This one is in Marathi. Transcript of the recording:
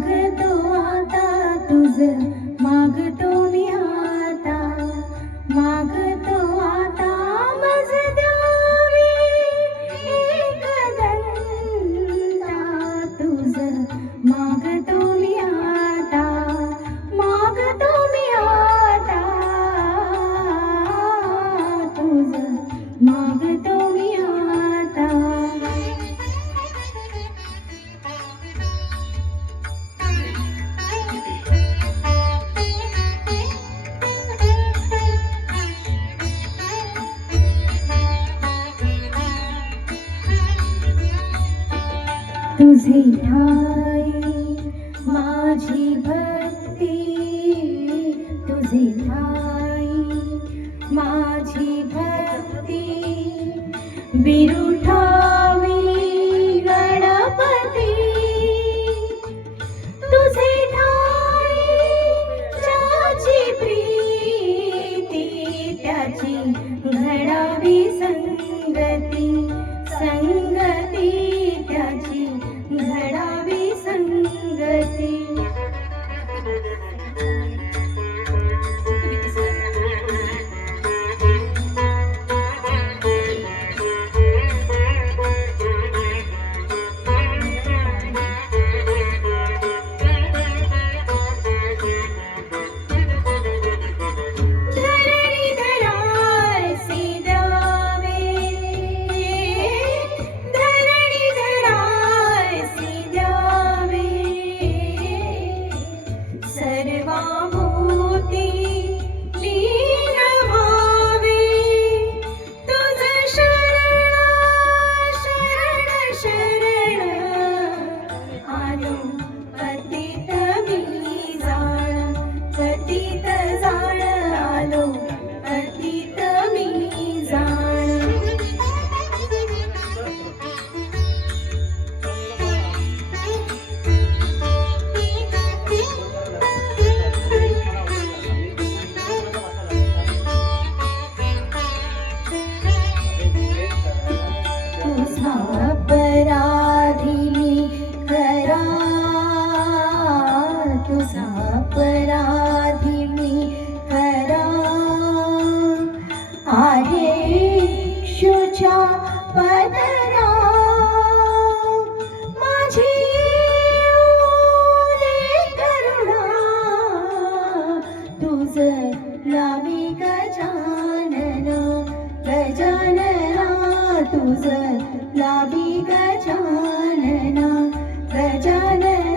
मागतो आता तुझ मागतो मी आता मागतो आता मज द्यावे एकदंता तुझ मागतो मी आता मागतो मी आता तुझ मागतो मी आता तुझे ठाई माझी भक्ती तुझे ठाई माझी भक्ती विरुठावी गणपती तुझे ठाई ज्याची प्रीती त्याची घडावी संगती संगती त्याची घडावी संगती सर्वाभूती लीन व्हावे तुझ शरण शरण शरण आलो पतित मी जाण पतित जाण आलो पतित मी जाण अपराधी करा तुझा अपराधी मी करा आहे शुचा पदरा माझी करुणा तुझ लावी गजानना गजानना तुझ लावी गजानना गजानना